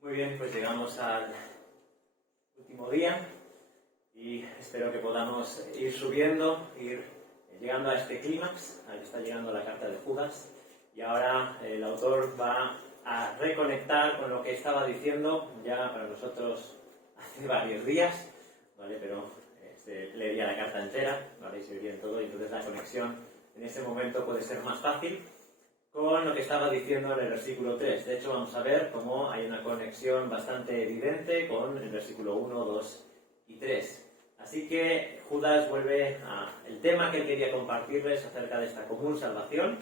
Muy bien, pues llegamos al último día y espero que podamos ir subiendo, ir llegando a este clímax, al que está llegando la carta de Judas. Y ahora el autor va a reconectar con lo que estaba diciendo ya para nosotros hace varios días, ¿vale? Pero se leería la carta entera, ¿vale? Y se vería en todo, y entonces la conexión en ese momento puede ser más fácil con lo que estaba diciendo en el versículo 3. De hecho, vamos a ver cómo hay una conexión bastante evidente con el versículo 1, 2 y 3. Así que Judas vuelve al tema que él quería compartirles acerca de esta común salvación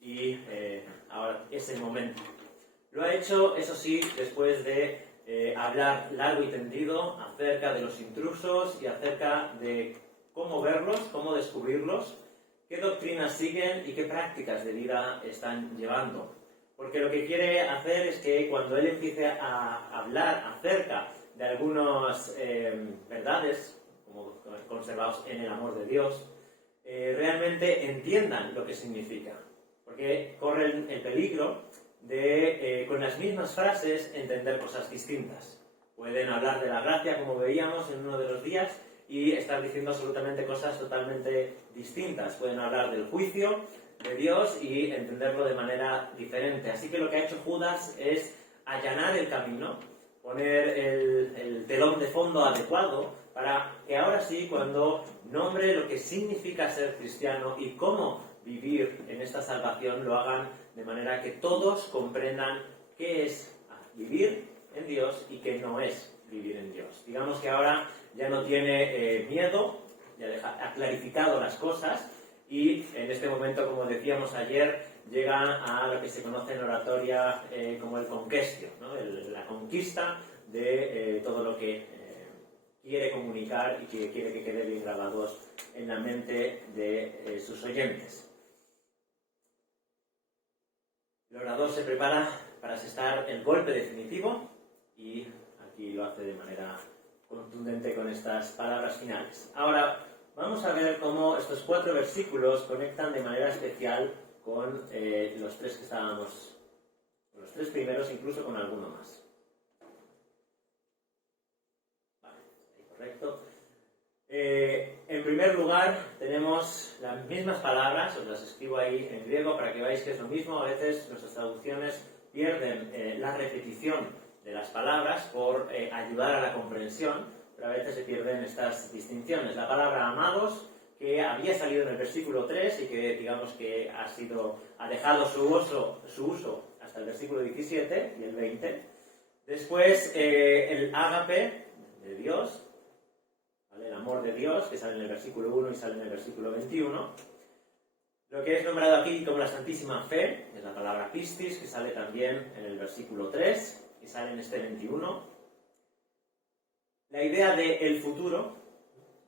y ahora es el momento. Lo ha hecho, eso sí, después de hablar largo y tendido acerca de los intrusos y acerca de cómo verlos, cómo descubrirlos, qué doctrinas siguen y qué prácticas de vida están llevando. Porque lo que quiere hacer es que cuando él empiece a hablar acerca de algunas verdades, como conservados en el amor de Dios, realmente entiendan lo que significa. Porque corren el peligro de, con las mismas frases, entender cosas distintas. Pueden hablar de la gracia, como veíamos en uno de los días, y estar diciendo absolutamente cosas totalmente distintas. Pueden hablar del juicio de Dios y entenderlo de manera diferente. Así que lo que ha hecho Judas es allanar el camino, poner el telón de fondo adecuado para que ahora sí, cuando nombre lo que significa ser cristiano y cómo vivir en esta salvación, lo hagan de manera que todos comprendan qué es vivir en Dios y qué no es vivir en Dios. Digamos que ahora ya no tiene miedo, ya ha clarificado las cosas y en este momento, como decíamos ayer, llega a lo que se conoce en oratoria como el conquestio, ¿no? La conquista de todo lo que quiere comunicar y que quiere que quede bien grabados en la mente de sus oyentes. El orador se prepara para asestar el golpe definitivo y aquí lo hace de manera contundente con estas palabras finales. Ahora vamos a ver cómo estos 4 versículos conectan de manera especial con los 3 que estábamos, con los 3 primeros, incluso con alguno más. Vale, ahí correcto. En primer lugar, tenemos las mismas palabras, os las escribo ahí en griego para que veáis que es lo mismo. A veces nuestras traducciones pierden la repetición de las palabras por ayudar a la comprensión, pero a veces se pierden estas distinciones. La palabra amados, que había salido en el versículo 3 y que digamos que ha dejado su uso hasta el versículo 17 y el 20. Después el ágape de Dios, ¿vale? El amor de Dios, que sale en el versículo 1 y sale en el versículo 21. Lo que es nombrado aquí como la Santísima Fe es la palabra pistis, que sale también en el versículo 3 y sale en este 21. La idea del futuro,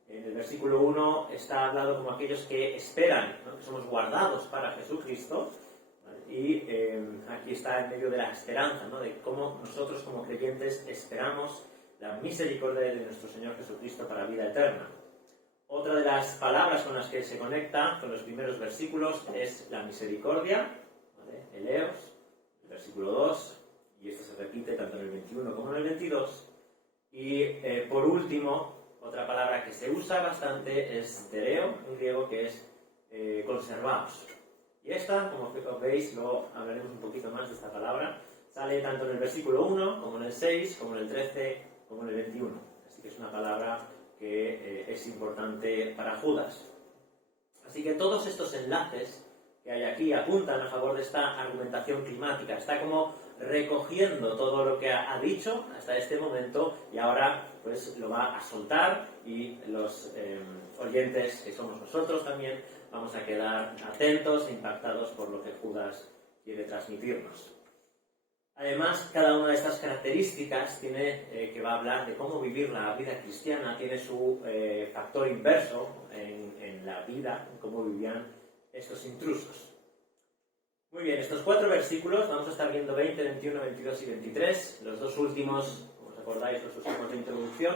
en el versículo 1 está hablado como aquellos que esperan, ¿no? Que somos guardados para Jesucristo, ¿vale? Y aquí está en medio de la esperanza, ¿no? De cómo nosotros como creyentes esperamos la misericordia de nuestro Señor Jesucristo para vida eterna. Otra de las palabras con las que se conecta con los primeros versículos es la misericordia, ¿vale? Eleos, el versículo 2, y esto se repite tanto en el 21 como en el 22. Y por último, otra palabra que se usa bastante es tereo, en griego, que es conservaos. Y esta, como veis, luego hablaremos un poquito más de esta palabra, sale tanto en el versículo 1, como en el 6, como en el 13, como en el 21. Así que es una palabra que es importante para Judas. Así que todos estos enlaces que hay aquí apuntan a favor de esta argumentación climática. Está como recogiendo todo lo que ha dicho hasta este momento y ahora pues lo va a soltar y los oyentes, que somos nosotros también, vamos a quedar atentos e impactados por lo que Judas quiere transmitirnos. Además, cada una de estas características que va a hablar de cómo vivir la vida cristiana, tiene su factor inverso en la vida, en cómo vivían estos intrusos. Muy bien, estos 4 versículos, vamos a estar viendo 20, 21, 22 y 23. Los 2 últimos, como os acordáis, los usamos de introducción,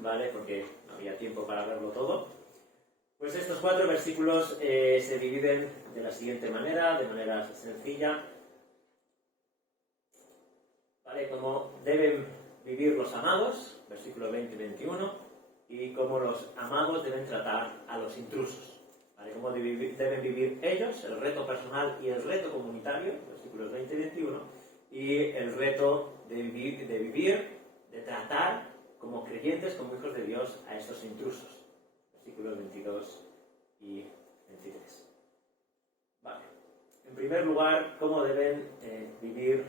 ¿vale? Porque no había tiempo para verlo todo. Pues estos 4 versículos se dividen de la siguiente manera, de manera sencilla. ¿vale? Cómo deben vivir los amados, versículos 20 y 21, y cómo los amados deben tratar a los intrusos, ¿vale? Cómo deben vivir ellos, el reto personal y el reto comunitario, versículos 20 y 21, y el reto de tratar como creyentes, como hijos de Dios, a estos intrusos, versículos 22 y 23. Vale. En primer lugar, ¿cómo deben vivir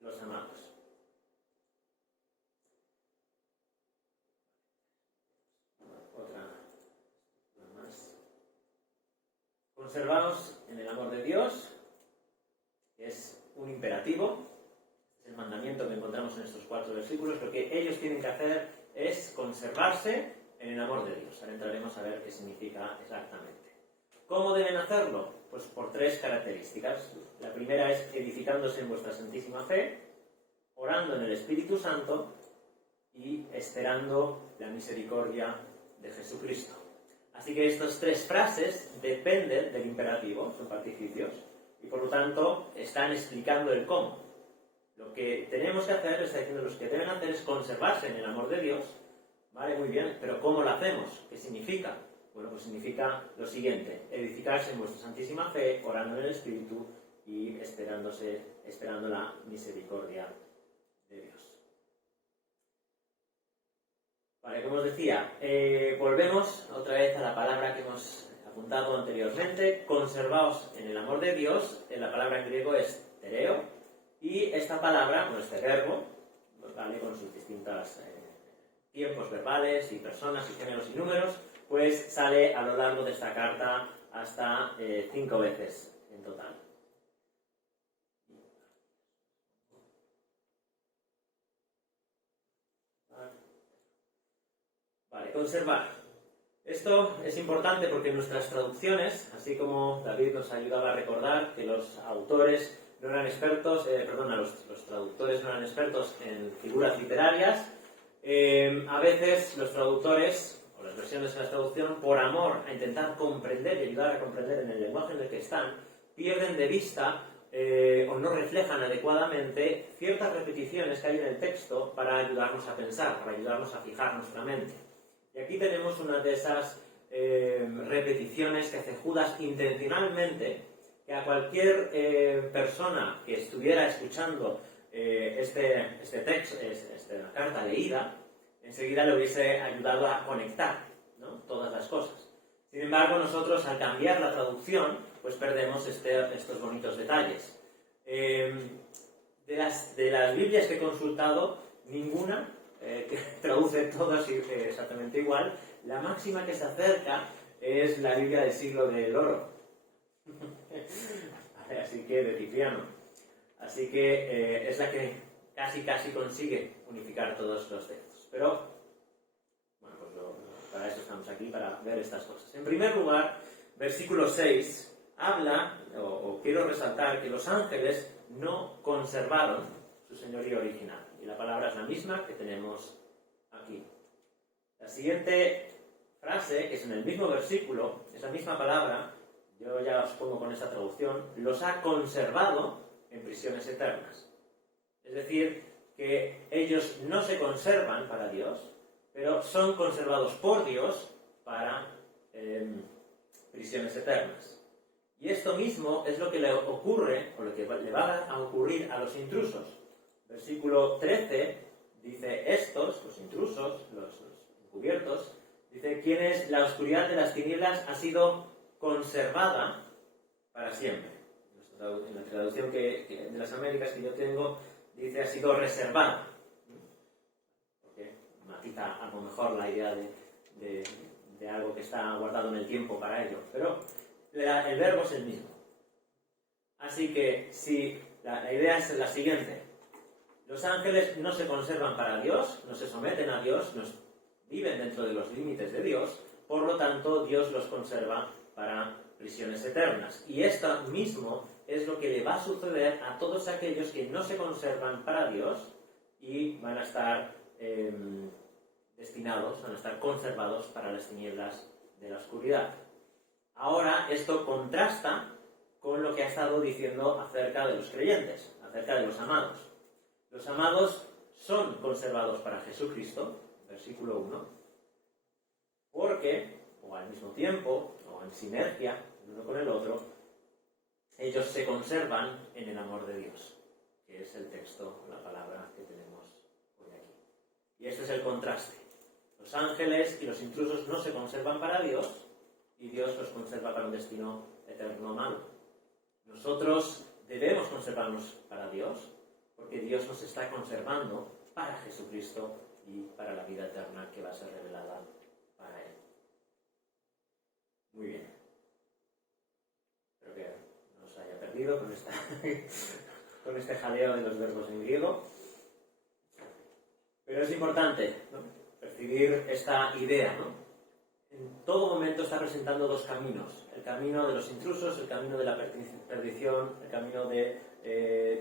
los amados? Otra más. Conservaos en el amor de Dios, que es un imperativo, es el mandamiento que encontramos en estos 4 versículos. Lo que ellos tienen que hacer es conservarse en el amor de Dios. Ahora entraremos a ver qué significa exactamente. ¿Cómo deben hacerlo? Pues por 3 características. La primera es edificándose en vuestra santísima fe, orando en el Espíritu Santo y esperando la misericordia de Jesucristo. Así que estas 3 frases dependen del imperativo, son participios, y por lo tanto están explicando el cómo. Lo que tenemos que hacer, está diciendo, los que deben hacer es conservarse en el amor de Dios. Vale, muy bien, pero ¿cómo lo hacemos? ¿Qué significa? Bueno, pues significa lo siguiente: edificarse en vuestra santísima fe, orando en el Espíritu y esperando la misericordia de Dios. Vale, como os decía, volvemos otra vez a la palabra que hemos apuntado anteriormente. Conservaos en el amor de Dios. La palabra en griego es tereo, y esta palabra, bueno, este verbo, ¿vale?, con sus distintos tiempos verbales y personas y géneros y números, pues sale a lo largo de esta carta hasta 5 veces en total. Vale, conservar. Esto es importante porque nuestras traducciones, así como David nos ayudaba a recordar que los autores no eran expertos, los traductores no eran expertos en figuras literarias, a veces los traductores, o las versiones de la traducción, por amor a intentar comprender y ayudar a comprender en el lenguaje en el que están, pierden de vista o no reflejan adecuadamente ciertas repeticiones que hay en el texto para ayudarnos a pensar, para ayudarnos a fijar nuestra mente. Y aquí tenemos una de esas repeticiones que hace Judas intencionalmente, que a cualquier persona que estuviera escuchando este texto, esta carta leída, enseguida le hubiese ayudado a conectar, ¿no?, todas las cosas. Sin embargo, nosotros, al cambiar la traducción, pues perdemos estos bonitos detalles. De las Biblias que he consultado, ninguna que traduce todas exactamente igual. La máxima que se acerca es la Biblia del siglo del oro. Así que, de Cipriano. Así que es la que casi consigue unificar todos los textos. Pero, bueno, pues para eso estamos aquí, para ver estas cosas. En primer lugar, versículo 6 habla, o quiero resaltar, que los ángeles no conservaron su señorío original. Y la palabra es la misma que tenemos aquí. La siguiente frase, que es en el mismo versículo, es la misma palabra, yo ya os pongo con esta traducción, los ha conservado en prisiones eternas. Es decir, que ellos no se conservan para Dios, pero son conservados por Dios para prisiones eternas. Y esto mismo es lo que le ocurre, o lo que le va a ocurrir a los intrusos. Versículo 13 dice: estos, los intrusos, los encubiertos, dice: quienes la oscuridad de las tinieblas ha sido conservada para siempre. En la traducción de las Américas que yo tengo, dice: ha sido reservada. Porque matiza a lo mejor la idea de algo que está guardado en el tiempo para ello. Pero el verbo es el mismo. Así que si la idea es la siguiente: los ángeles no se conservan para Dios, no se someten a Dios, no viven dentro de los límites de Dios, por lo tanto Dios los conserva para prisiones eternas. Y esto mismo es lo que le va a suceder a todos aquellos que no se conservan para Dios y van a estar destinados, van a estar conservados para las tinieblas de la oscuridad. Ahora, esto contrasta con lo que ha estado diciendo acerca de los creyentes, acerca de los amados. Los amados son conservados para Jesucristo, versículo 1, porque, o al mismo tiempo, o en sinergia, el uno con el otro, ellos se conservan en el amor de Dios, que es el texto, la palabra que tenemos hoy aquí. Y este es el contraste. Los ángeles y los intrusos no se conservan para Dios, y Dios los conserva para un destino eterno malo. Nosotros debemos conservarnos para Dios, porque Dios nos está conservando para Jesucristo y para la vida eterna que va a ser revelada para Él. Muy bien. Espero que no os haya perdido con este jaleo de los verbos en griego. Pero es importante, ¿no?, percibir esta idea, ¿no? En todo momento está presentando dos caminos: el camino de los intrusos, el camino de la perdición, el camino de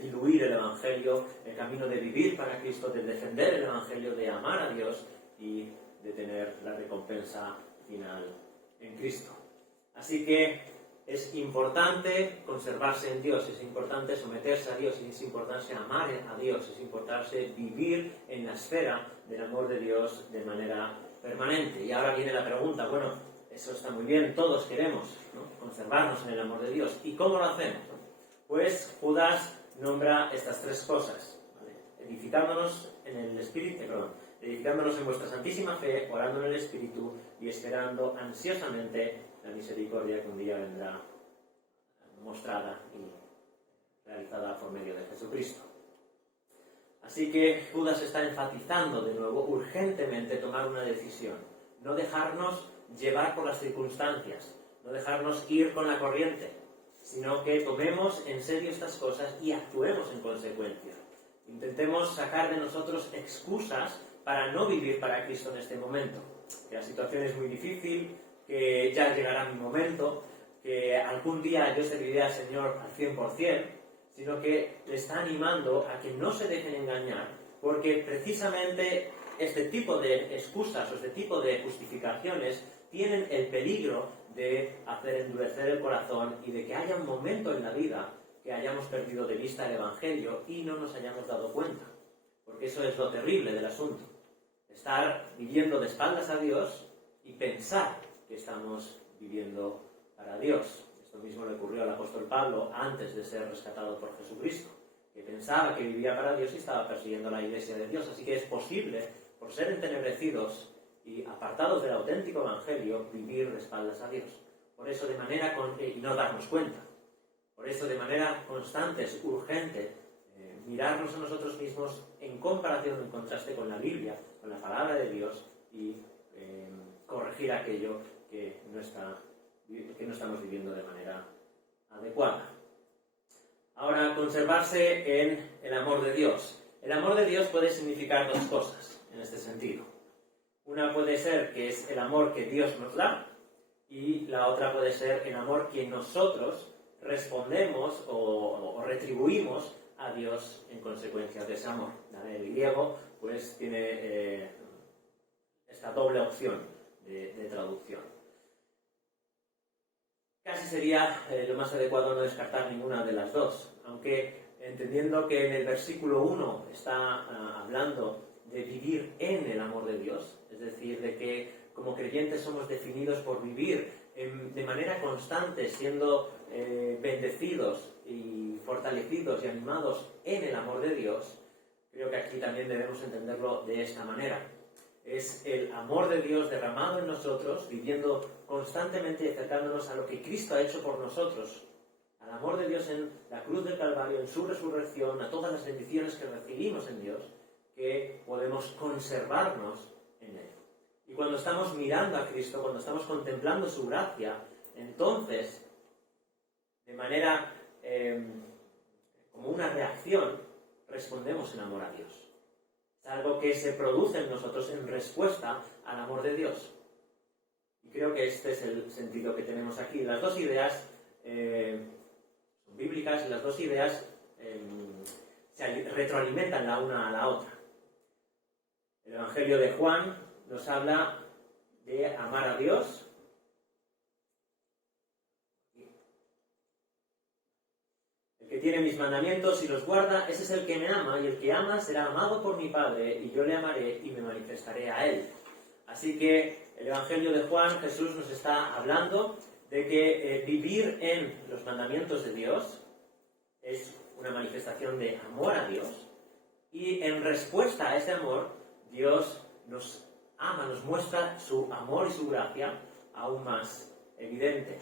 diluir el Evangelio, el camino de vivir para Cristo, de defender el Evangelio, de amar a Dios y de tener la recompensa final en Cristo. Así que es importante conservarse en Dios, es importante someterse a Dios, es importante amar a Dios, es importante vivir en la esfera del amor de Dios de manera permanente. Y ahora viene la pregunta, bueno, eso está muy bien, todos queremos, ¿no?, conservarnos en el amor de Dios. ¿Y cómo lo hacemos? Pues Judas nombra estas tres cosas, ¿vale? Edificándonos en vuestra santísima fe, orando en el Espíritu y esperando ansiosamente la misericordia que un día vendrá mostrada y realizada por medio de Jesucristo. Así que Judas está enfatizando de nuevo urgentemente tomar una decisión, no dejarnos llevar por las circunstancias, no dejarnos ir con la corriente, sino que tomemos en serio estas cosas y actuemos en consecuencia. Intentemos sacar de nosotros excusas para no vivir para Cristo en este momento. Que la situación es muy difícil, que ya llegará mi momento, que algún día yo serviré al Señor al 100%, sino que le está animando a que no se dejen engañar, porque precisamente este tipo de excusas o este tipo de justificaciones tienen el peligro de hacer endurecer el corazón y de que haya un momento en la vida que hayamos perdido de vista el Evangelio y no nos hayamos dado cuenta. Porque eso es lo terrible del asunto. Estar viviendo de espaldas a Dios y pensar que estamos viviendo para Dios. Esto mismo le ocurrió al apóstol Pablo antes de ser rescatado por Jesucristo, que pensaba que vivía para Dios y estaba persiguiendo a la iglesia de Dios. Así que es posible, por ser entenebrecidos y apartados del auténtico Evangelio, vivir de espaldas a Dios. Por eso y no darnos cuenta. Por eso de manera constante es urgente mirarnos a nosotros mismos en comparación, en contraste con la Biblia, con la palabra de Dios y corregir aquello que no estamos viviendo de manera adecuada. Ahora, conservarse en el amor de Dios. El amor de Dios puede significar dos cosas en este sentido. Una puede ser que es el amor que Dios nos da, y la otra puede ser el amor que nosotros respondemos o retribuimos a Dios en consecuencia de ese amor. El griego pues tiene esta doble opción de traducción. Casi sería lo más adecuado no descartar ninguna de las dos, aunque entendiendo que en el versículo 1 está hablando de vivir en el amor de Dios, es decir, de que como creyentes somos definidos por vivir de manera constante, siendo bendecidos y fortalecidos y animados en el amor de Dios. Creo que aquí también debemos entenderlo de esta manera. Es el amor de Dios derramado en nosotros, viviendo constantemente y acercándonos a lo que Cristo ha hecho por nosotros, al amor de Dios en la cruz del Calvario, en su resurrección, a todas las bendiciones que recibimos en Dios, que podemos conservarnos en Él. Y cuando estamos mirando a Cristo, cuando estamos contemplando su gracia, entonces, de manera como una reacción, respondemos en amor a Dios. Es algo que se produce en nosotros en respuesta al amor de Dios. Y creo que este es el sentido que tenemos aquí. Las dos ideas son bíblicas y las dos ideas se retroalimentan la una a la otra. El Evangelio de Juan nos habla de amar a Dios que tiene mis mandamientos y los guarda, ese es el que me ama, y el que ama será amado por mi Padre, y yo le amaré y me manifestaré a él. Así que el Evangelio de Juan, Jesús nos está hablando de que vivir en los mandamientos de Dios es una manifestación de amor a Dios, y en respuesta a ese amor, Dios nos ama, nos muestra su amor y su gracia aún más evidente.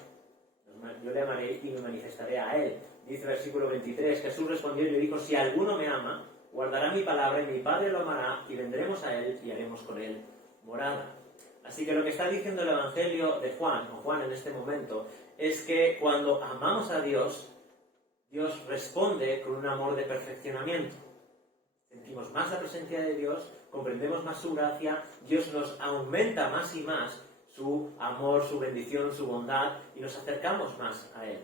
Yo le amaré y me manifestaré a él. Dice el versículo 23, Jesús respondió y le dijo, si alguno me ama, guardará mi palabra y mi Padre lo amará y vendremos a él y haremos con él morada. Así que lo que está diciendo el Evangelio de Juan, o Juan en este momento, es que cuando amamos a Dios, Dios responde con un amor de perfeccionamiento. Sentimos más la presencia de Dios, comprendemos más su gracia, Dios nos aumenta más y más su amor, su bendición, su bondad, y nos acercamos más a él.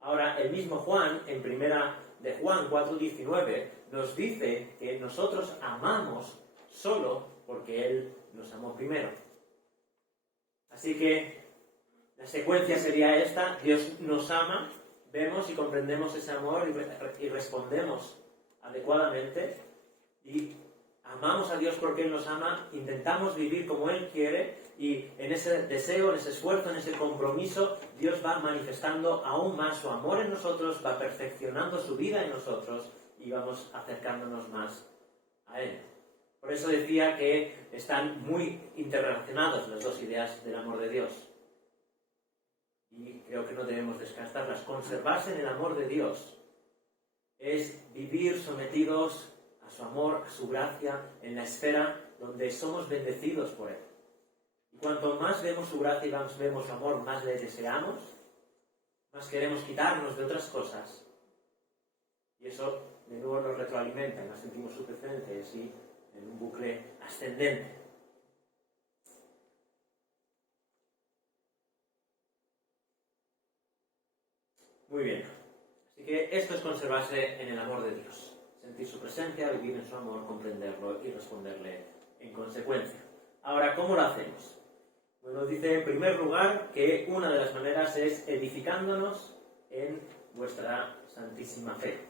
Ahora, el mismo Juan, en primera de Juan 4:19, nos dice que nosotros amamos solo porque él nos amó primero. Así que la secuencia sería esta: Dios nos ama, vemos y comprendemos ese amor y respondemos adecuadamente, y amamos a Dios porque él nos ama, intentamos vivir como él quiere, y en ese deseo, en ese esfuerzo, en ese compromiso, Dios va manifestando aún más su amor en nosotros, va perfeccionando su vida en nosotros y vamos acercándonos más a él. Por eso decía que están muy interrelacionadas las dos ideas del amor de Dios. Y creo que no debemos descartarlas. Conservarse en el amor de Dios es vivir sometidos a su amor, a su gracia, en la esfera donde somos bendecidos por él. Y cuanto más vemos su gracia y más vemos su amor, más le deseamos, más queremos quitarnos de otras cosas. Y eso de nuevo nos retroalimenta, nos sentimos su presencia, y así en un bucle ascendente. Muy bien. Así que esto es conservarse en el amor de Dios. Sentir su presencia, vivir en su amor, comprenderlo y responderle en consecuencia. Ahora, ¿cómo lo hacemos? Bueno, dice en primer lugar que una de las maneras es edificándonos en vuestra santísima fe.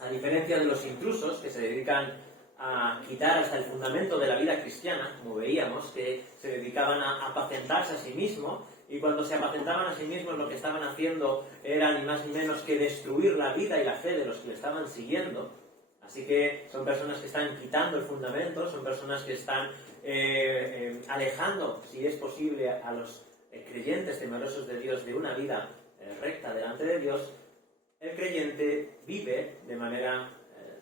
A diferencia de los intrusos que se dedican a quitar hasta el fundamento de la vida cristiana, como veíamos, que se dedicaban a apacentarse a sí mismos, y cuando se apacentaban a sí mismos lo que estaban haciendo era ni más ni menos que destruir la vida y la fe de los que le estaban siguiendo. Así que son personas que están quitando el fundamento, son personas que están alejando, si es posible, a los creyentes temerosos de Dios de una vida recta delante de Dios. El creyente vive de manera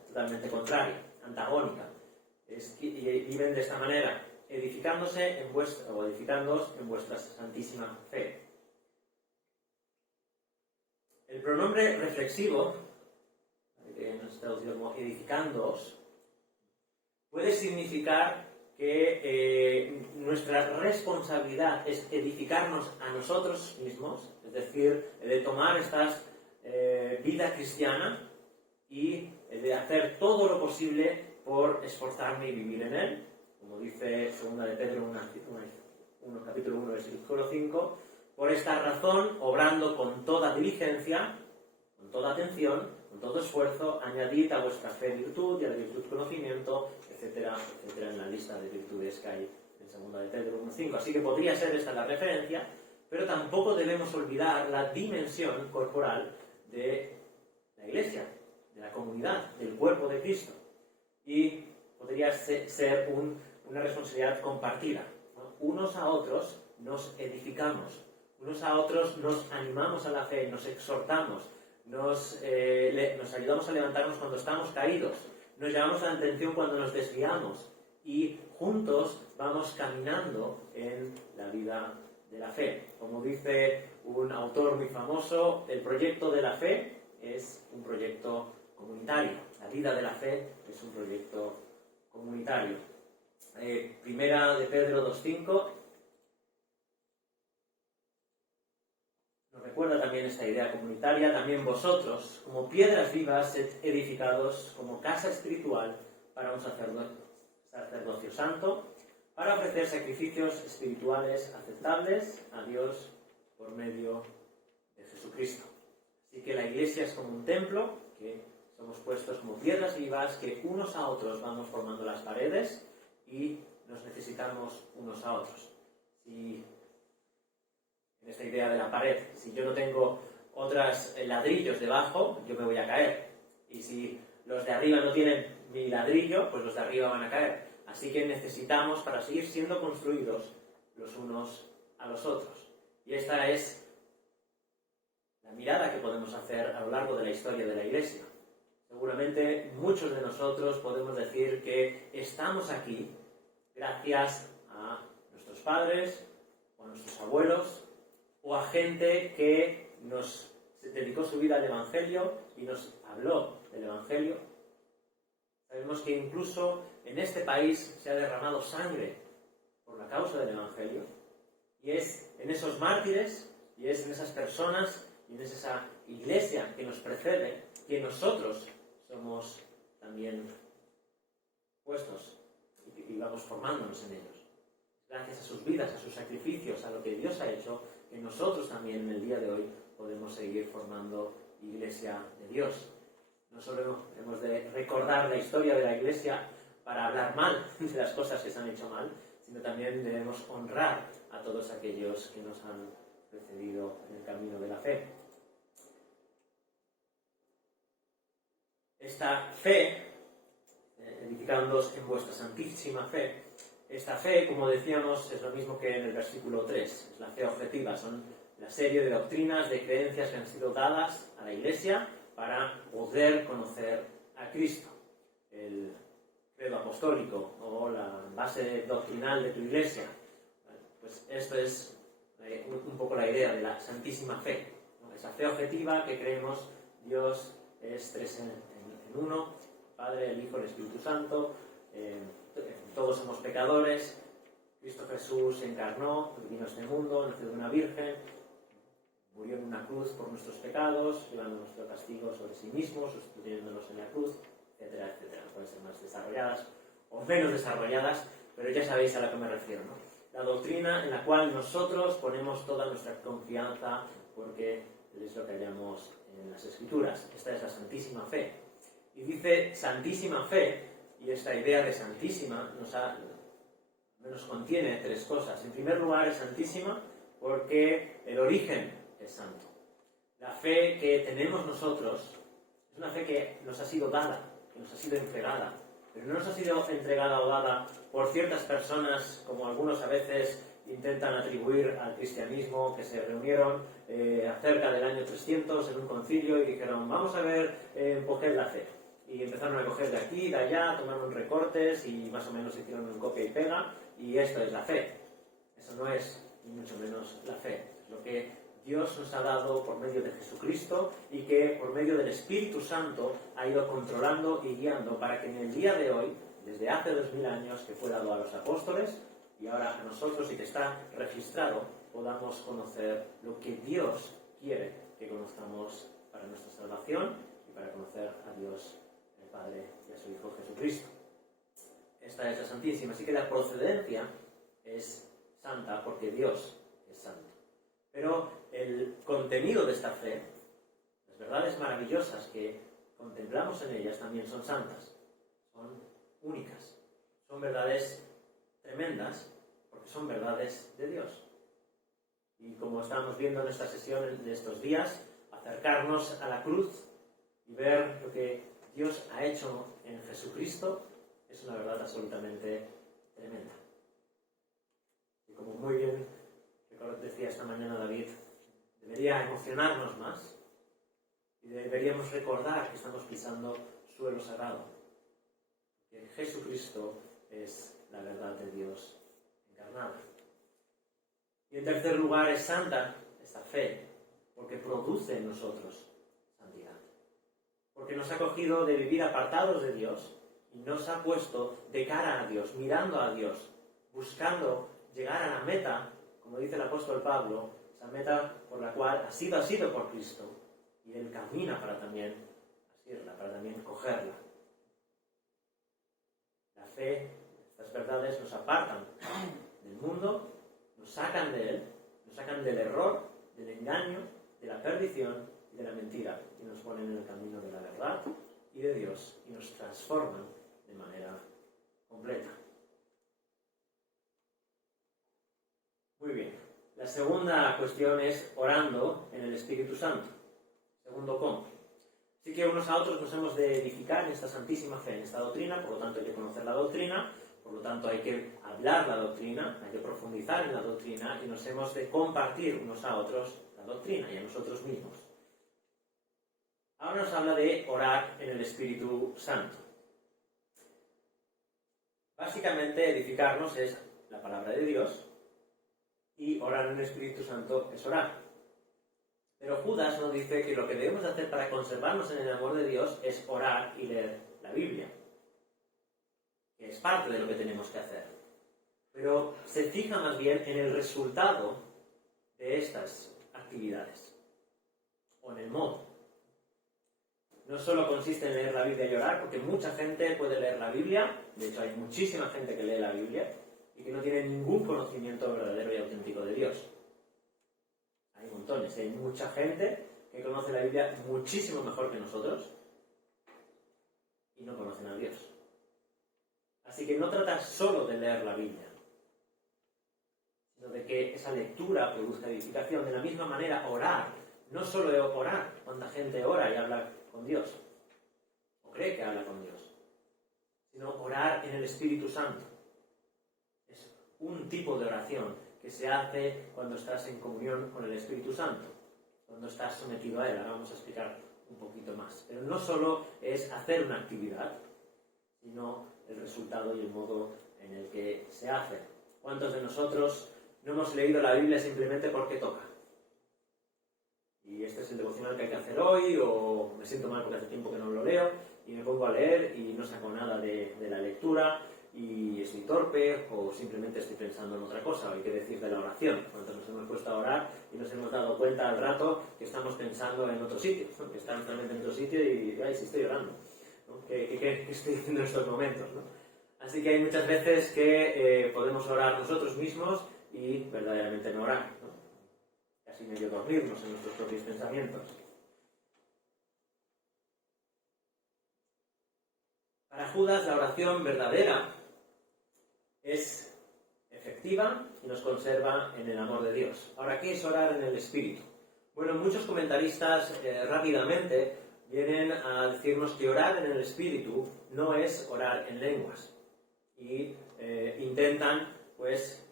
totalmente contraria, antagónica. Viven de esta manera, edificándose edificándoos en vuestra santísima fe. El pronombre reflexivo, que nos está traducido como edificándoos, puede significar que nuestra responsabilidad es edificarnos a nosotros mismos, es decir, de tomar esta vida cristiana y de hacer todo lo posible por esforzarme y vivir en él, como dice 2 de Pedro capítulo 1, versículo 5, por esta razón, obrando con toda diligencia, con toda atención, con todo esfuerzo, añadid a vuestra fe virtud y a la virtud conocimiento, etcétera, etcétera, en la lista de virtudes que hay en 2 de Pedro 1.5. Así que podría ser esta la referencia, pero tampoco debemos olvidar la dimensión corporal de la Iglesia, de la comunidad, del cuerpo de Cristo. Y podría ser una responsabilidad compartida, ¿no? Unos a otros nos edificamos, unos a otros nos animamos a la fe, nos exhortamos, nos ayudamos a levantarnos cuando estamos caídos, nos llamamos la atención cuando nos desviamos, y juntos vamos caminando en la vida de la fe. Como dice un autor muy famoso, el proyecto de la fe es un proyecto comunitario. La vida de la fe es un proyecto comunitario. Primera de Pedro 2.5 nos recuerda también esta idea comunitaria. También vosotros, como piedras vivas, sed edificados como casa espiritual para un sacerdocio santo, para ofrecer sacrificios espirituales aceptables a Dios por medio de Jesucristo. Así que la Iglesia es como un templo, que somos puestos como piedras vivas, que unos a otros vamos formando las paredes y nos necesitamos unos a otros. Si en esta idea de la pared, si yo no tengo otros ladrillos debajo, yo me voy a caer. Y si los de arriba no tienen mi ladrillo, pues los de arriba van a caer. Así que necesitamos, para seguir siendo construidos los unos a los otros. Y esta es la mirada que podemos hacer a lo largo de la historia de la Iglesia. Seguramente muchos de nosotros podemos decir que estamos aquí gracias a nuestros padres, o a nuestros abuelos, o a gente que nos dedicó su vida al Evangelio y nos habló del Evangelio. Sabemos que incluso en este país se ha derramado sangre por la causa del Evangelio. Y es en esos mártires, y es en esas personas, y en esa iglesia que nos precede, que nosotros somos también puestos y vamos formándonos en ellos. Gracias a sus vidas, a sus sacrificios, a lo que Dios ha hecho, que nosotros también en el día de hoy podemos seguir formando iglesia de Dios. No solo hemos de recordar la historia de la Iglesia para hablar mal de las cosas que se han hecho mal, sino también debemos honrar a todos aquellos que nos han precedido en el camino de la fe. Esta fe, edificándoos en vuestra santísima fe, esta fe, como decíamos, es lo mismo que en el versículo 3, es la fe objetiva, son la serie de doctrinas, de creencias que han sido dadas a la Iglesia para poder conocer a Cristo. El credo apostólico o la base doctrinal de tu Iglesia. Pues esto es un poco la idea de la santísima fe, ¿no? Esa fe objetiva que creemos Dios es tres en uno, Padre, el Hijo, el Espíritu Santo, todos somos pecadores, Cristo Jesús se encarnó, vino a este mundo, nació de una virgen, murió en una cruz por nuestros pecados, llevando nuestro castigo sobre sí mismo, sustituyéndonos en la cruz, etcétera, etcétera. Pueden ser más desarrolladas o menos desarrolladas, pero ya sabéis a la que me refiero, ¿no? La doctrina en la cual nosotros ponemos toda nuestra confianza porque es lo que hallamos en las Escrituras. Esta es la santísima fe. Y dice santísima fe, y esta idea de santísima nos contiene tres cosas. En primer lugar, es santísima porque el origen es santo. La fe que tenemos nosotros es una fe que nos ha sido dada, que nos ha sido entregada, pero no nos ha sido entregada o dada por ciertas personas, como algunos a veces intentan atribuir al cristianismo, que se reunieron acerca del año 300 en un concilio y dijeron, vamos a ver, coger la fe. Y empezaron a coger de aquí, de allá, tomaron recortes y más o menos hicieron un copia y pega, y esto es la fe. Eso no es, ni mucho menos, la fe. Es lo que Dios nos ha dado por medio de Jesucristo y que por medio del Espíritu Santo ha ido controlando y guiando para que en el día de hoy, desde hace 2000 años que fue dado a los apóstoles y ahora a nosotros y que está registrado, podamos conocer lo que Dios quiere que conozcamos para nuestra salvación y para conocer a Dios el Padre y a su Hijo Jesucristo. Esta es la Santísima, así que la procedencia es santa porque Dios es santo. Pero el contenido de esta fe, las verdades maravillosas que contemplamos en ellas también son santas, son únicas, son verdades tremendas porque son verdades de Dios. Y como estamos viendo en esta sesión de estos días, acercarnos a la cruz y ver lo que Dios ha hecho en Jesucristo es una verdad absolutamente tremenda. Y como muy bien decía esta mañana David, debería emocionarnos más y deberíamos recordar que estamos pisando suelo sagrado, que Jesucristo es la verdad de Dios encarnada. Y en tercer lugar, es santa esta fe porque produce en nosotros santidad, porque nos ha cogido de vivir apartados de Dios y nos ha puesto de cara a Dios, mirando a Dios, buscando llegar a la meta, como dice el apóstol Pablo, esa meta por la cual ha sido por Cristo, y Él camina para también asirla, para también cogerla. La fe, estas verdades nos apartan mundo, nos sacan de él, nos sacan del error, del engaño, de la perdición y de la mentira, y nos ponen en el camino de la verdad y de Dios, y nos transforman de manera completa. Muy bien. La segunda cuestión es orando en el Espíritu Santo. Segundo cómo. Así que unos a otros nos hemos de edificar en esta santísima fe, en esta doctrina, por lo tanto hay que conocer la doctrina, por lo tanto hay que hablar la doctrina, hay que profundizar en la doctrina y nos hemos de compartir unos a otros la doctrina y a nosotros mismos. Ahora nos habla de orar en el Espíritu Santo. Básicamente edificarnos es la palabra de Dios y orar en el Espíritu Santo es orar. Pero Judas nos dice que lo que debemos hacer para conservarnos en el amor de Dios es orar y leer la Biblia, que es parte de lo que tenemos que hacer. Pero se fija más bien en el resultado de estas actividades, o en el modo. No solo consiste en leer la Biblia y orar, porque mucha gente puede leer la Biblia, de hecho hay muchísima gente que lee la Biblia, y que no tiene ningún conocimiento verdadero y auténtico de Dios. Hay montones, hay mucha gente que conoce la Biblia muchísimo mejor que nosotros y no conocen a Dios. Así que no trata solo de leer la Biblia, sino de que esa lectura produzca edificación. De la misma manera, orar, no solo de orar, cuánta gente ora y habla con Dios, o cree que habla con Dios, sino orar en el Espíritu Santo. Es un tipo de oración que se hace cuando estás en comunión con el Espíritu Santo, cuando estás sometido a Él. Ahora vamos a explicar un poquito más. Pero no solo es hacer una actividad, sino el resultado y el modo en el que se hace. ¿Cuántos de nosotros no hemos leído la Biblia simplemente porque toca? Y este es el devocional que hay que hacer hoy, o me siento mal porque hace tiempo que no lo leo, y me pongo a leer y no saco nada de la lectura, y estoy torpe, o simplemente estoy pensando en otra cosa. Hay que decir de la oración. Cuando nos hemos puesto a orar y nos hemos dado cuenta al rato que estamos pensando en otro sitio, ¿no? Que estamos realmente en otro sitio y, ay, sí estoy orando, ¿no? ¿Qué estoy haciendo en estos momentos, ¿no? Así que hay muchas veces que podemos orar nosotros mismos y verdaderamente no orar, ¿no? Casi medio dormirnos en nuestros propios pensamientos. Para Judas, la oración verdadera es efectiva y nos conserva en el amor de Dios. Ahora, ¿qué es orar en el Espíritu? Bueno, muchos comentaristas rápidamente vienen a decirnos que orar en el Espíritu no es orar en lenguas. Y intentan, pues,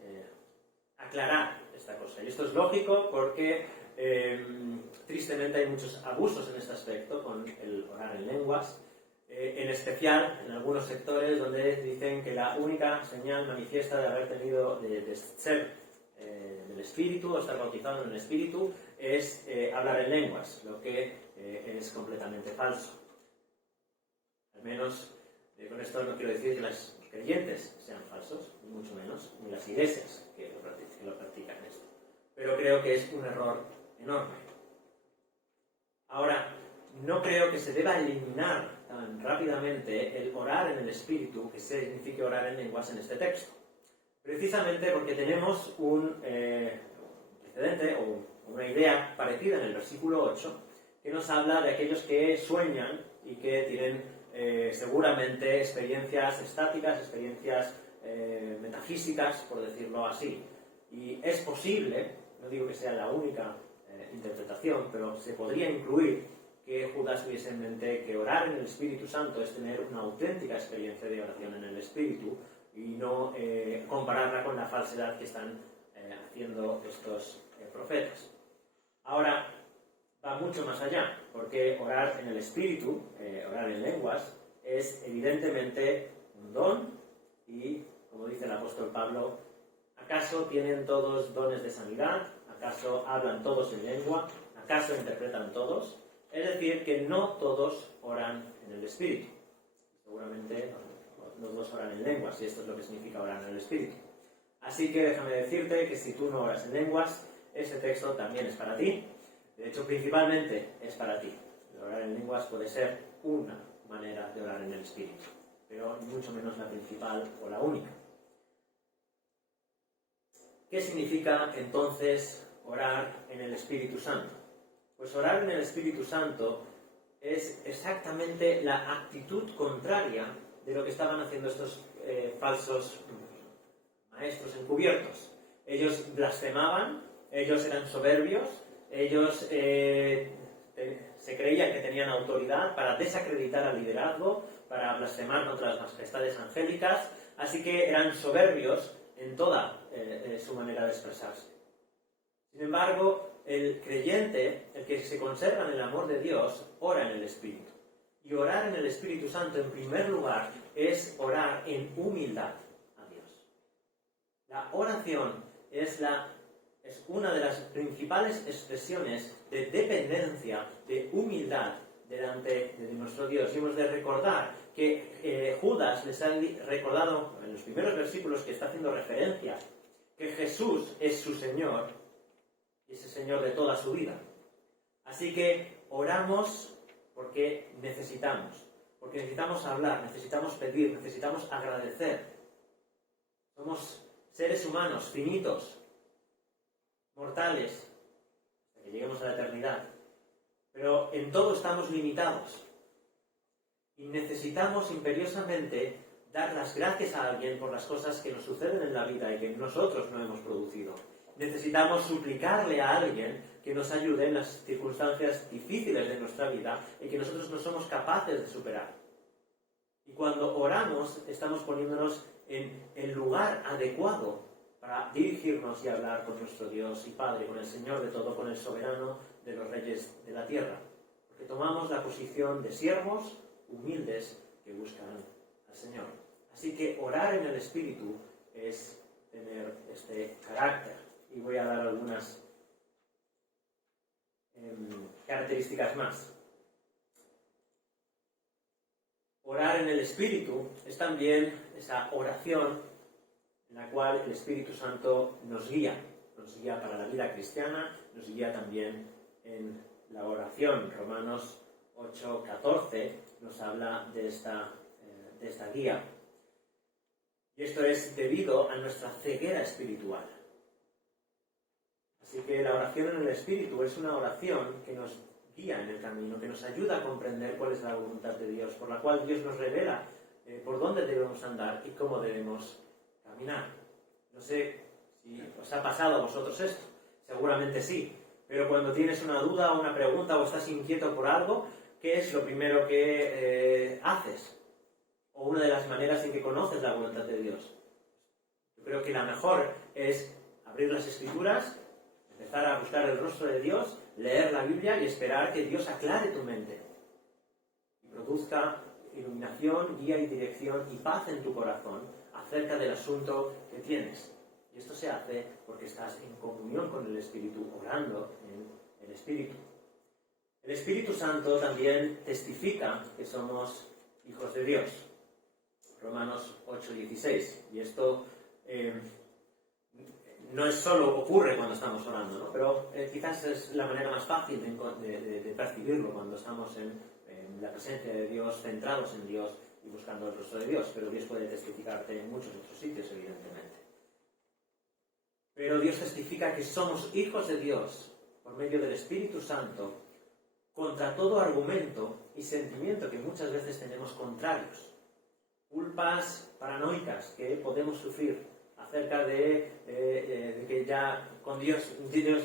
aclarar esta cosa. Y esto es lógico porque, tristemente, hay muchos abusos en este aspecto con el orar en lenguas. En especial en algunos sectores donde dicen que la única señal manifiesta de haber tenido, de ser del Espíritu o estar bautizado en el Espíritu es hablar en lenguas, lo que es completamente falso. Al menos con esto no quiero decir que los creyentes sean falsos, ni mucho menos, ni las iglesias que lo practican esto. Pero creo que es un error enorme. Ahora, no creo que se deba eliminar tan rápidamente el orar en el Espíritu, que signifique orar en lenguas en este texto. Precisamente porque tenemos un precedente o una idea parecida en el versículo 8, que nos habla de aquellos que sueñan y que tienen seguramente experiencias estáticas, experiencias metafísicas, por decirlo así. Y es posible, no digo que sea la única interpretación, pero se podría incluir que Judas tuviese en mente que orar en el Espíritu Santo es tener una auténtica experiencia de oración en el Espíritu y no compararla con la falsedad que están haciendo estos profetas. Ahora, va mucho más allá, porque orar en el Espíritu, orar en lenguas, es evidentemente un don y, como dice el apóstol Pablo, ¿acaso tienen todos dones de sanidad? ¿Acaso hablan todos en lengua? ¿Acaso interpretan todos? Es decir, que no todos oran en el Espíritu. Seguramente los dos oran en lenguas, y esto es lo que significa orar en el Espíritu. Así que déjame decirte que si tú no oras en lenguas, ese texto también es para ti. De hecho, principalmente es para ti. El orar en lenguas puede ser una manera de orar en el Espíritu, pero ni mucho menos la principal o la única. ¿Qué significa entonces orar en el Espíritu Santo? Pues orar en el Espíritu Santo es exactamente la actitud contraria de lo que estaban haciendo estos falsos maestros encubiertos. Ellos blasfemaban, ellos eran soberbios, ellos se creían que tenían autoridad para desacreditar al liderazgo, para blasfemar contra las majestades angélicas, así que eran soberbios en toda su manera de expresarse. Sin embargo, el creyente, el que se conserva en el amor de Dios, ora en el Espíritu. Y orar en el Espíritu Santo, en primer lugar, es orar en humildad a Dios. La oración es una de las principales expresiones de dependencia, de humildad delante de nuestro Dios. Y hemos de recordar que Judas les ha recordado en los primeros versículos que está haciendo referencia que Jesús es su Señor y es el Señor de toda su vida. Así que oramos porque necesitamos hablar, necesitamos pedir, necesitamos agradecer. Somos seres humanos, finitos, mortales, hasta que lleguemos a la eternidad. Pero en todo estamos limitados. Y necesitamos imperiosamente dar las gracias a alguien por las cosas que nos suceden en la vida y que nosotros no hemos producido. Necesitamos suplicarle a alguien que nos ayude en las circunstancias difíciles de nuestra vida y que nosotros no somos capaces de superar. Y cuando oramos, estamos poniéndonos en el lugar adecuado para dirigirnos y hablar con nuestro Dios y Padre, con el Señor de todo, con el soberano de los reyes de la tierra. Porque tomamos la posición de siervos humildes que buscan al Señor. Así que orar en el Espíritu es tener este carácter. Y voy a dar algunas características más. Orar en el Espíritu es también esa oración en la cual el Espíritu Santo nos guía para la vida cristiana, nos guía también en la oración. Romanos 8:14 nos habla de esta guía. Y esto es debido a nuestra ceguera espiritual. Así que la oración en el Espíritu es una oración que nos guía en el camino, que nos ayuda a comprender cuál es la voluntad de Dios, por la cual Dios nos revela por dónde debemos andar y cómo debemos caminar. No sé si os ha pasado a vosotros esto, seguramente sí, pero cuando tienes una duda o una pregunta o estás inquieto por algo, ¿qué es lo primero que haces? O una de las maneras en que conoces la voluntad de Dios. Yo creo que la mejor es abrir las Escrituras, empezar a buscar el rostro de Dios, leer la Biblia y esperar que Dios aclare tu mente y produzca iluminación, guía y dirección y paz en tu corazón acerca del asunto que tienes. Y esto se hace porque estás en comunión con el Espíritu, orando en el Espíritu. El Espíritu Santo también testifica que somos hijos de Dios. Romanos 8:16. Y esto no es solo ocurre cuando estamos orando, ¿no? Pero quizás es la manera más fácil de percibirlo cuando estamos en la presencia de Dios, centrados en Dios y buscando el rostro de Dios. Pero Dios puede testificarte en muchos otros sitios, evidentemente. Pero Dios testifica que somos hijos de Dios por medio del Espíritu Santo contra todo argumento y sentimiento que muchas veces tenemos contrarios. Culpas paranoicas que podemos sufrir acerca de que ya con Dios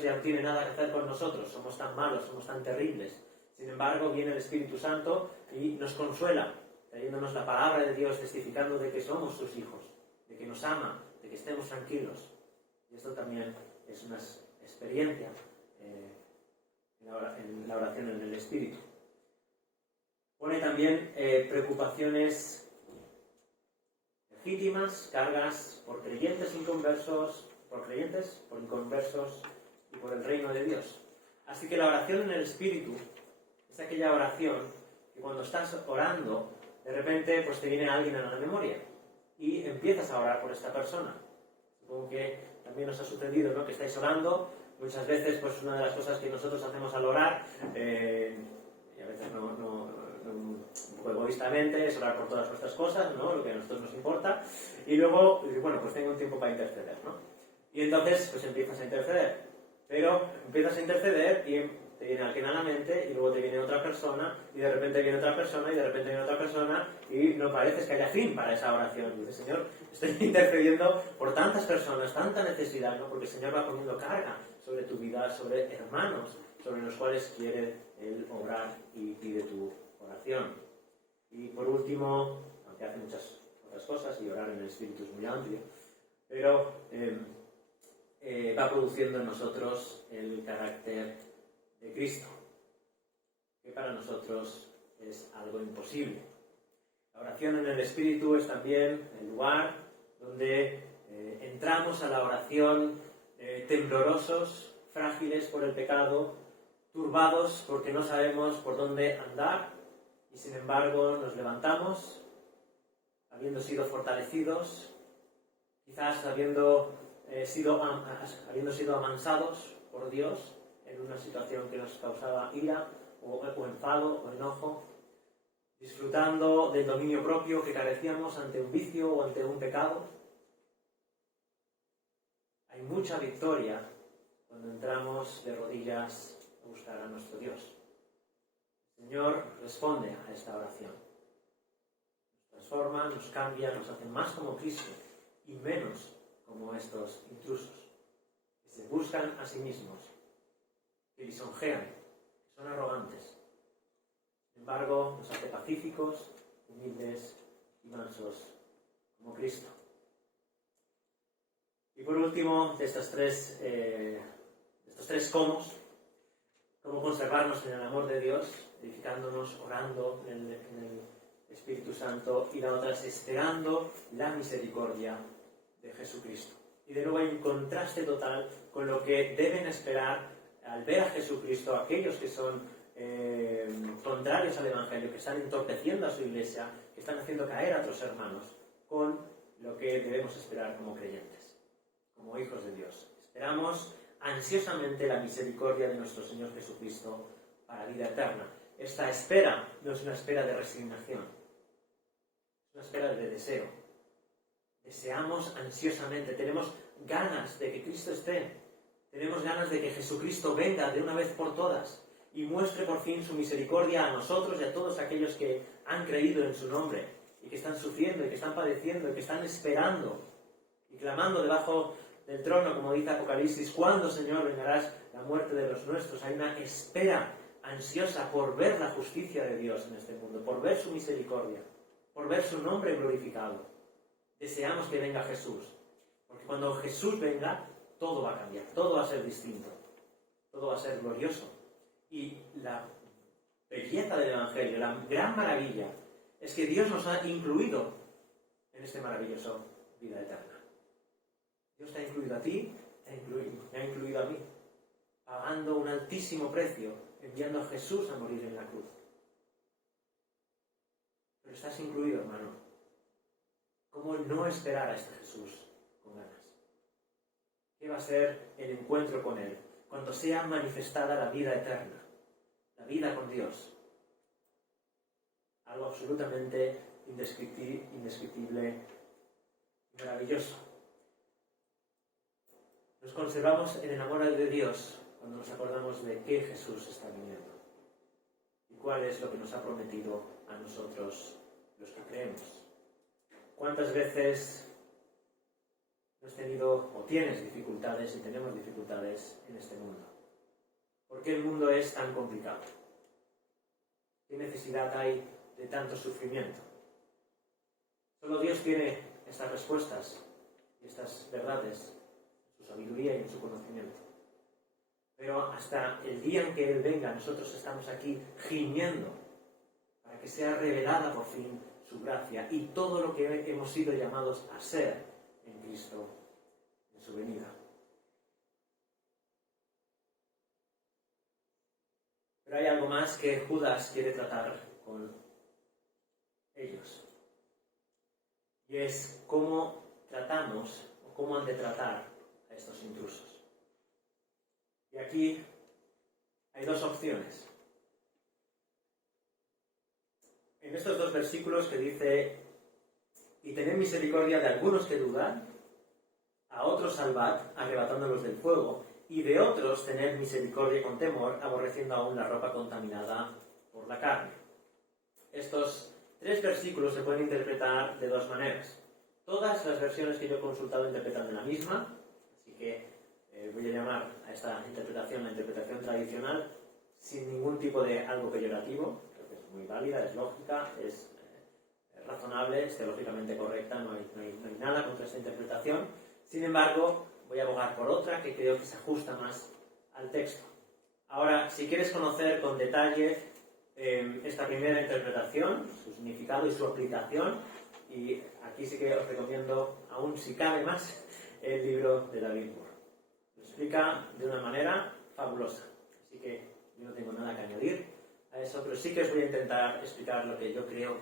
ya no tiene nada que hacer con nosotros, somos tan malos, somos tan terribles. Sin embargo, viene el Espíritu Santo y nos consuela, trayéndonos la palabra de Dios, testificando de que somos sus hijos, de que nos ama, de que estemos tranquilos. Y esto también es una experiencia en la oración en el Espíritu. Pone también preocupaciones legítimas, cargas por creyentes inconversos, por inconversos y por el reino de Dios. Así que la oración en el Espíritu es aquella oración que cuando estás orando, de repente pues te viene alguien a la memoria y empiezas a orar por esta persona. Supongo que también os ha sucedido, ¿no? Que estáis orando, muchas veces pues una de las cosas que nosotros hacemos al orar, y a veces un poco egoístamente, es orar por todas nuestras cosas, ¿no? Lo que a nosotros nos importa, y luego, bueno, pues tengo un tiempo para interceder, ¿no? Y entonces, pues empiezas a interceder. Pero empiezas a interceder y te viene alguien a la mente, y luego te viene otra persona, y de repente viene otra persona, y de repente viene otra persona, y no parece que haya fin para esa oración. Y dices, Señor, estoy intercediendo por tantas personas, tanta necesidad, ¿no? Porque el Señor va poniendo carga sobre tu vida, sobre hermanos, sobre los cuales quiere Él obrar y pide tu oración. Y por último, aunque hace muchas otras cosas, y orar en el Espíritu es muy amplio, pero va produciendo en nosotros el carácter de Cristo, que para nosotros es algo imposible. La oración en el Espíritu es también el lugar donde entramos a la oración temblorosos, frágiles por el pecado, turbados porque no sabemos por dónde andar, y sin embargo nos levantamos, habiendo sido fortalecidos, quizás habiendo sido amansados por Dios en una situación que nos causaba ira o enfado o enojo, disfrutando del dominio propio que carecíamos ante un vicio o ante un pecado. Hay mucha victoria cuando entramos de rodillas a buscar a nuestro Dios. El Señor responde a esta oración. Nos transforma, nos cambia, nos hace más como Cristo y menos como estos intrusos que se buscan a sí mismos, que lisonjean, que son arrogantes. Sin embargo, nos hace pacíficos, humildes y mansos como Cristo. Y por último, de estos tres cómo conservarnos en el amor de Dios, edificándonos, orando en el Espíritu Santo, y la otra es esperando la misericordia de Jesucristo. Y de nuevo hay un contraste total con lo que deben esperar al ver a Jesucristo aquellos que son contrarios al Evangelio, que están entorpeciendo a su iglesia, que están haciendo caer a otros hermanos, con lo que debemos esperar como creyentes, como hijos de Dios. Esperamos ansiosamente la misericordia de nuestro Señor Jesucristo para vida eterna. Esta espera no es una espera de resignación, es una espera de deseo. Deseamos ansiosamente, tenemos ganas de que Cristo esté, tenemos ganas de que Jesucristo venga de una vez por todas y muestre por fin su misericordia a nosotros y a todos aquellos que han creído en su nombre y que están sufriendo y que están padeciendo y que están esperando y clamando debajo del trono, como dice Apocalipsis: ¿cuándo, Señor, vengarás la muerte de los nuestros? Hay una espera ansiosa por ver la justicia de Dios en este mundo, por ver su misericordia, por ver su nombre glorificado. Deseamos que venga Jesús, porque cuando Jesús venga, todo va a cambiar, todo va a ser distinto, todo va a ser glorioso. Y la belleza del Evangelio, la gran maravilla, es que Dios nos ha incluido en este maravilloso vida eterna. Dios te ha incluido a ti, me ha incluido a mí, pagando un altísimo precio, enviando a Jesús a morir en la cruz. Pero estás incluido, hermano. ¿Cómo no esperar a este Jesús con ganas? ¿Qué va a ser el encuentro con Él cuando sea manifestada la vida eterna, la vida con Dios? Algo absolutamente indescriptible y maravilloso. Nos conservamos en el amor de Dios cuando nos acordamos de que Jesús está viniendo y cuál es lo que nos ha prometido a nosotros los que creemos. ¿Cuántas veces has tenido o tienes dificultades y tenemos dificultades en este mundo? ¿Por qué el mundo es tan complicado? ¿Qué necesidad hay de tanto sufrimiento? Solo Dios tiene estas respuestas y estas verdades en su sabiduría y en su conocimiento. Pero hasta el día en que Él venga, nosotros estamos aquí gimiendo para que sea revelada por fin su gracia y todo lo que hemos sido llamados a ser en Cristo en su venida. Pero hay algo más que Judas quiere tratar con ellos. Y es cómo tratamos o cómo han de tratar a estos intrusos. Y aquí hay dos opciones. En estos dos versículos que dice: y tened misericordia de algunos que dudan, a otros salvad, arrebatándolos del fuego, y de otros tened misericordia con temor, aborreciendo aún la ropa contaminada por la carne. Estos 3 versículos se pueden interpretar de 2 maneras. Todas las versiones que yo he consultado interpretan de la misma, así que voy a llamar a esta interpretación la interpretación tradicional, sin ningún tipo de algo peyorativo. Creo que es muy válida, es lógica, es razonable, es teológicamente correcta, no hay nada contra esta interpretación. Sin embargo, voy a abogar por otra que creo que se ajusta más al texto. Ahora, si quieres conocer con detalle esta primera interpretación, su significado y su aplicación, y aquí sí que os recomiendo, aún si cabe más, el libro de David Moore. Lo explica de una manera fabulosa, así que yo no tengo nada que añadir a eso, pero sí que os voy a intentar explicar lo que yo creo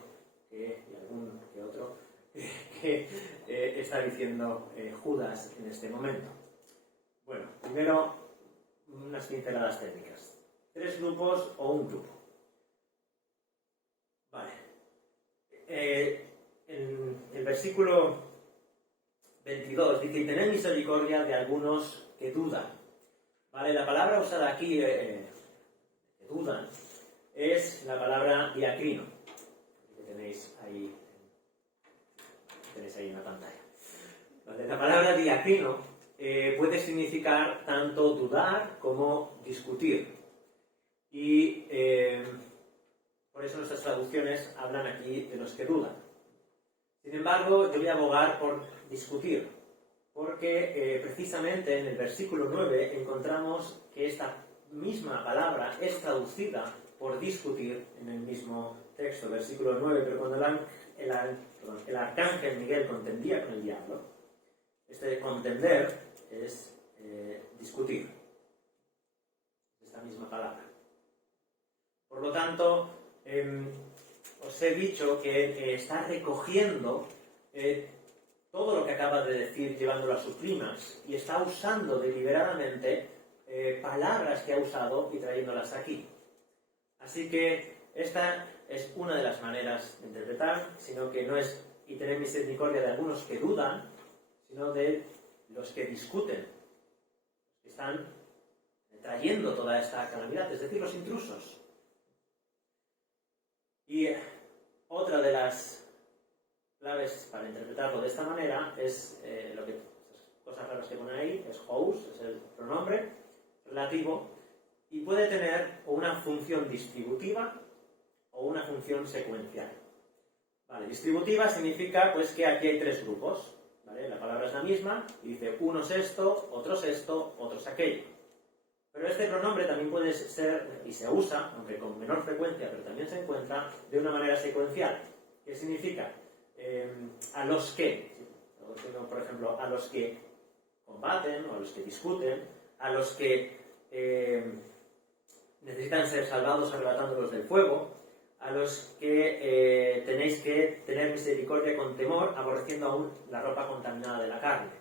que, y algún que otro, que está diciendo Judas en este momento. Bueno, primero unas pinceladas técnicas. 3 grupos o un grupo. Vale. En el versículo 22 dice: y tened misericordia de algunos que dudan. Vale, la palabra usada aquí, que dudan, es la palabra diacrino, que tenéis ahí en la pantalla. Vale, la palabra diacrino puede significar tanto dudar como discutir. Y por eso nuestras traducciones hablan aquí de los que dudan. Sin embargo, yo voy a abogar por discutir, porque precisamente en el versículo 9 encontramos que esta misma palabra es traducida por discutir en el mismo texto, versículo 9, pero cuando el arcángel Miguel contendía con el diablo, este contender es discutir, esta misma palabra. Por lo tanto, os he dicho que está recogiendo todo lo que acaba de decir, llevándolo a sus rimas, y está usando deliberadamente palabras que ha usado y trayéndolas aquí. Así que esta es una de las maneras de interpretar, sino que no es y tener misericordia de algunos que dudan, sino de los que discuten, que están trayendo toda esta calamidad, es decir, los intrusos. Y otra de las claves para interpretarlo de esta manera es lo que cosas raras que pone ahí, es hous, es el pronombre relativo, y puede tener una función distributiva o una función secuencial. Vale, distributiva significa pues que aquí hay 3 grupos, ¿vale? La palabra es la misma, y dice unos esto, otros aquello. Pero este pronombre también puede ser, y se usa, aunque con menor frecuencia, pero también se encuentra de una manera secuencial. ¿Qué significa? A los que, por ejemplo, a los que combaten o a los que discuten, a los que necesitan ser salvados arrebatándolos del fuego, a los que tenéis que tener misericordia con temor, aborreciendo aún la ropa contaminada de la carne.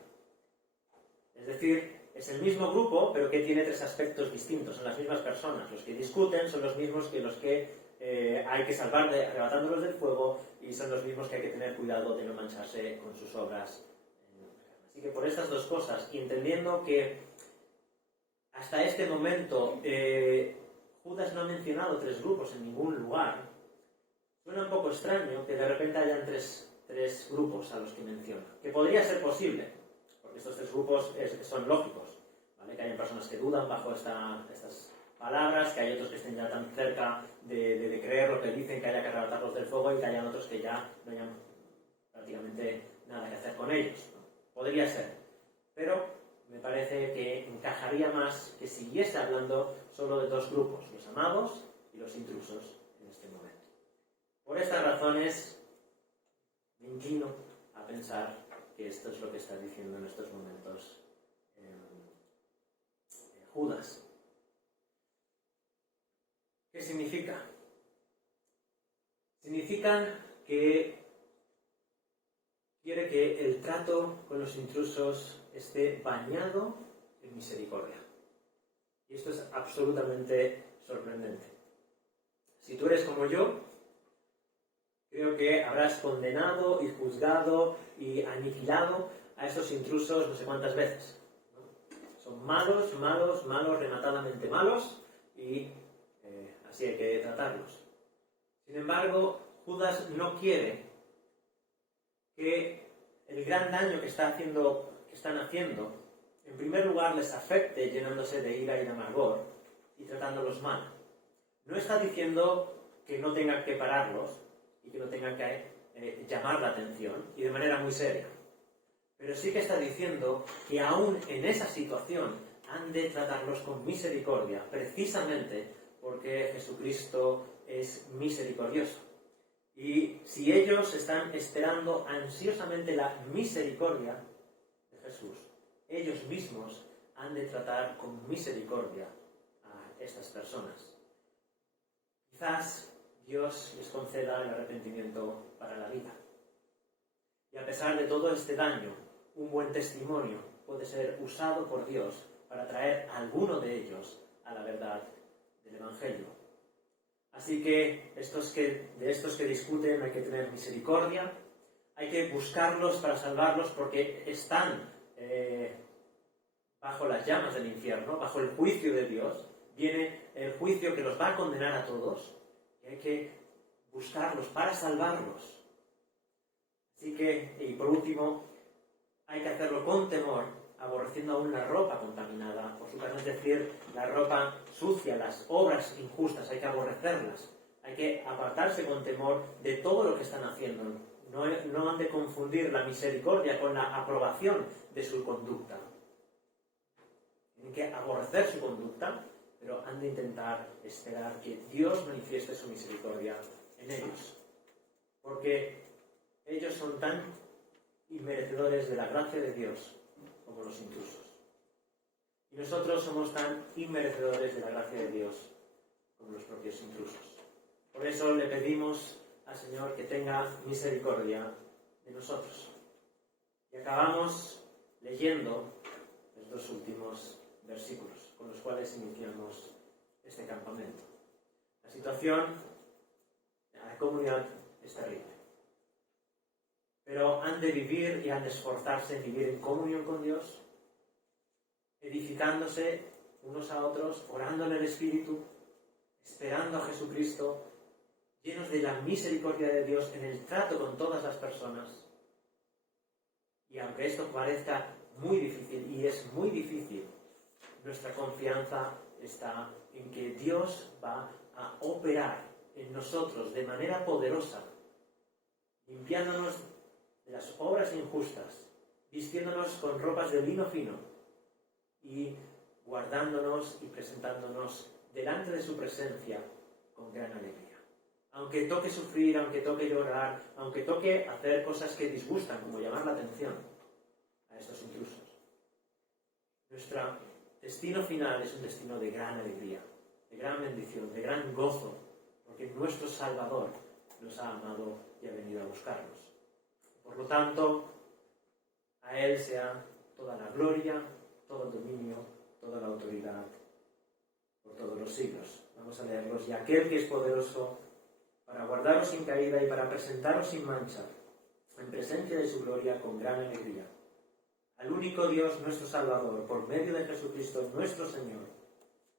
Es decir, es el mismo grupo, pero que tiene 3 aspectos distintos. Son las mismas personas. Los que discuten son los mismos que los que hay que salvar arrebatándolos del fuego, y son los mismos que hay que tener cuidado de no mancharse con sus obras. Así que por estas 2 cosas, y entendiendo que hasta este momento Judas no ha mencionado 3 grupos en ningún lugar, suena un poco extraño que de repente hayan tres grupos a los que menciona. Que podría ser posible, porque estos 3 grupos son lógicos, ¿vale? Que hay personas que dudan bajo estas palabras, que hay otros que estén ya tan cerca de creer lo que dicen, que haya que arrebatarlos del fuego, y que hayan otros que ya no hayan prácticamente nada que hacer con ellos, ¿no? Podría ser, pero me parece que encajaría más que siguiese hablando solo de 2 grupos, los amados y los intrusos en este momento. Por estas razones me inclino a pensar que esto es lo que está diciendo en estos momentos Judas. ¿Qué significa? Significa que quiere que el trato con los intrusos esté bañado en misericordia. Y esto es absolutamente sorprendente. Si tú eres como yo, creo que habrás condenado y juzgado y aniquilado a estos intrusos no sé cuántas veces, ¿no? Son malos, malos, malos, rematadamente malos, y así hay que tratarlos. Sin embargo, Judas no quiere que el gran daño que están haciendo, en primer lugar les afecte llenándose de ira y de amargor y tratándolos mal. No está diciendo que no tengan que pararlos y que no tengan que llamar la atención, y de manera muy seria. Pero sí que está diciendo que aún en esa situación han de tratarlos con misericordia, precisamente porque Jesucristo es misericordioso. Y si ellos están esperando ansiosamente la misericordia de Jesús, ellos mismos han de tratar con misericordia a estas personas. Quizás Dios les conceda el arrepentimiento para la vida. Y a pesar de todo este daño, un buen testimonio puede ser usado por Dios para traer a alguno de ellos a la verdad del Evangelio. Así que de estos que discuten hay que tener misericordia, hay que buscarlos para salvarlos porque están bajo las llamas del infierno, bajo el juicio de Dios. Viene el juicio que los va a condenar a todos y hay que buscarlos para salvarlos. Así que, y por último, hay que hacerlo con temor, aborreciendo aún la ropa contaminada por su carne, es decir, la ropa sucia, las obras injustas, hay que aborrecerlas, hay que apartarse con temor de todo lo que están haciendo. No han de confundir la misericordia con la aprobación de su conducta. Tienen que aborrecer su conducta, pero han de intentar esperar que Dios manifieste su misericordia en ellos. Porque ellos son tan inmerecedores de la gracia de Dios como los intrusos. Y nosotros somos tan inmerecedores de la gracia de Dios como los propios intrusos. Por eso le pedimos al Señor que tenga misericordia de nosotros. Y acabamos leyendo los dos últimos versículos con los cuales iniciamos este campamento. La situación de la comunidad es terrible. Pero han de vivir y han de esforzarse en vivir en comunión con Dios, edificándose unos a otros, orando en el Espíritu, esperando a Jesucristo, llenos de la misericordia de Dios en el trato con todas las personas. Y aunque esto parezca muy difícil, y es muy difícil, nuestra confianza está en que Dios va a operar en nosotros de manera poderosa, limpiándonos de las obras injustas, vistiéndonos con ropas de lino fino y guardándonos y presentándonos delante de su presencia con gran alegría. Aunque toque sufrir, aunque toque llorar, aunque toque hacer cosas que disgustan, como llamar la atención a estos intrusos. Nuestro destino final es un destino de gran alegría, de gran bendición, de gran gozo, porque nuestro Salvador nos ha amado y ha venido a buscarnos. Por lo tanto, a Él sea toda la gloria, todo el dominio, toda la autoridad, por todos los siglos. Vamos a leerlos. Y aquel que es poderoso para guardaros sin caída y para presentaros sin mancha, en presencia de su gloria con gran alegría. Al único Dios, nuestro Salvador, por medio de Jesucristo, nuestro Señor,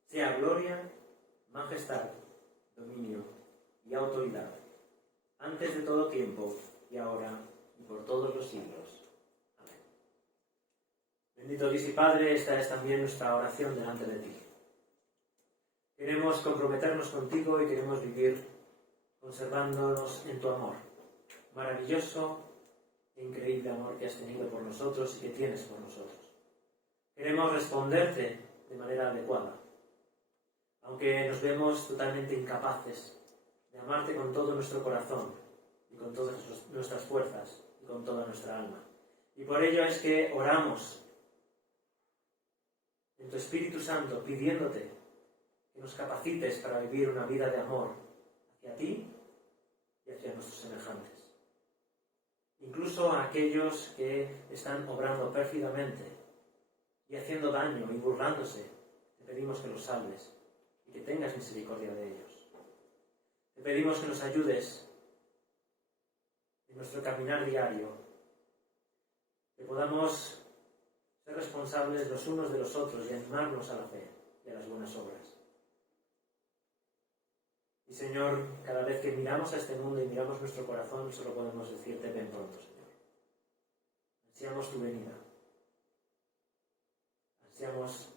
sea gloria, majestad, dominio y autoridad, antes de todo tiempo y ahora y por todos los siglos. Amén. Bendito Dios y Padre, esta es también nuestra oración delante de ti. Queremos comprometernos contigo y queremos vivir conservándonos en tu amor, maravilloso e increíble amor que has tenido por nosotros y que tienes por nosotros. Queremos responderte de manera adecuada, aunque nos vemos totalmente incapaces de amarte con todo nuestro corazón y con todas nuestras fuerzas y con toda nuestra alma. Y por ello es que oramos en tu Espíritu Santo pidiéndote que nos capacites para vivir una vida de amor hacia ti y hacia nuestros semejantes. Incluso a aquellos que están obrando pérfidamente y haciendo daño y burlándose, te pedimos que los salves y que tengas misericordia de ellos. Te pedimos que nos ayudes en nuestro caminar diario, que podamos ser responsables los unos de los otros y animarnos a la fe y a las buenas obras. Y Señor, cada vez que miramos a este mundo y miramos nuestro corazón, solo podemos decirte: ven pronto, Señor. Ansiamos tu venida. Ansiamos